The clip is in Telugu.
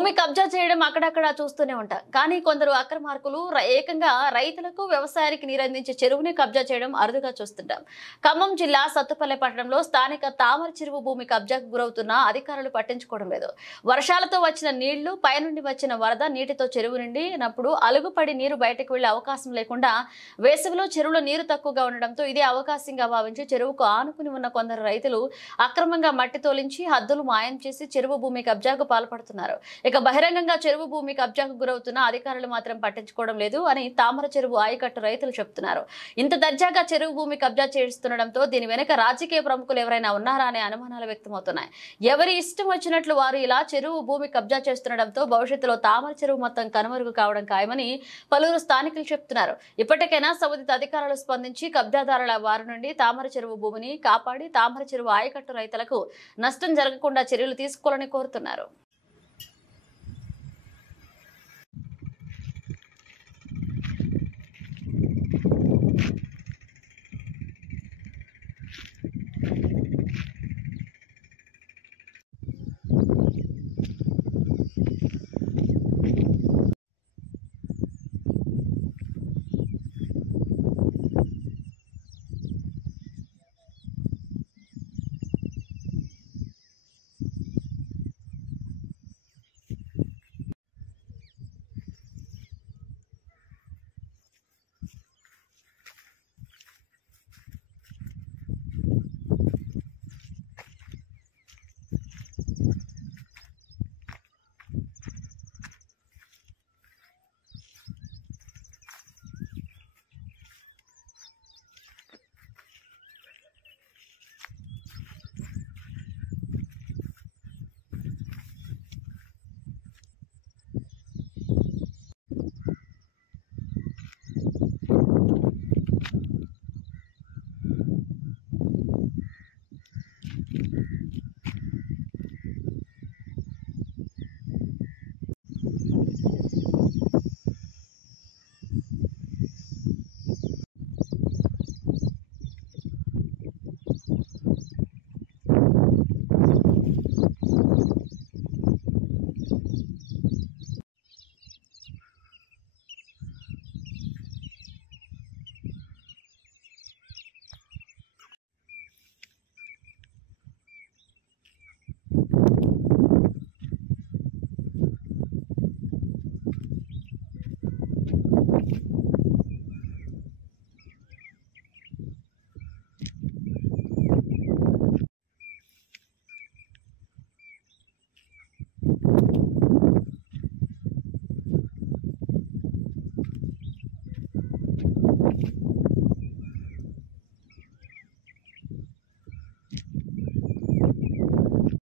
భూమి కబ్జా చేయడం అక్కడక్కడ చూస్తూనే ఉంటాం. కానీ కొందరు అక్రమార్కులు ఏకంగా రైతులకు వ్యవసాయానికి నీరందించే చెరువుని కబ్జా చేయడం అరుదుగా చూస్తుంటాం. ఖమ్మం జిల్లా సత్తుపల్లె పట్టణంలో స్థానిక తామర చెరువు భూమి కబ్జాకు గురవుతున్న అధికారులు పట్టించుకోవడం లేదు. వర్షాలతో వచ్చిన నీళ్లు, పైనుండి వచ్చిన వరద నీటితో చెరువు నిండినప్పుడు అలుగుపడి నీరు బయటకు వెళ్లే అవకాశం లేకుండా వేసవిలో చెరువులో నీరు తక్కువగా ఉండడంతో ఇదే అవకాశంగా భావించి చెరువుకు ఆనుకుని ఉన్న కొందరు రైతులు అక్రమంగా మట్టి తోలించి హద్దులు మాయం చేసి చెరువు భూమి కబ్జాకు పాల్పడుతున్నారు. ఇక బహిరంగంగా చెరువు భూమి కబ్జాకు గురవుతున్న అధికారులు మాత్రం పట్టించుకోవడం లేదు అని తామర చెరువు ఆయకట్టు రైతులు చెబుతున్నారు. ఇంత దర్జాగా చెరువు భూమి కబ్జా చేస్తుండటంతో దీని వెనుక రాజకీయ ప్రముఖులు ఎవరైనా ఉన్నారా అనే అనుమానాలు వ్యక్తమవుతున్నాయి. ఎవరి ఇష్టం వచ్చినట్లు వారు ఇలా చెరువు భూమి కబ్జా చేస్తుండటంతో భవిష్యత్తులో తామర చెరువు మొత్తం కనుమరుగు కావడం ఖాయమని పలువురు స్థానికులు చెబుతున్నారు. ఇప్పటికైనా సంబంధిత అధికారులు స్పందించి కబ్జాదారుల వారి నుండి తామర చెరువు భూమిని కాపాడి తామర చెరువు ఆయకట్టు రైతులకు నష్టం జరగకుండా చర్యలు తీసుకోవాలని కోరుతున్నారు.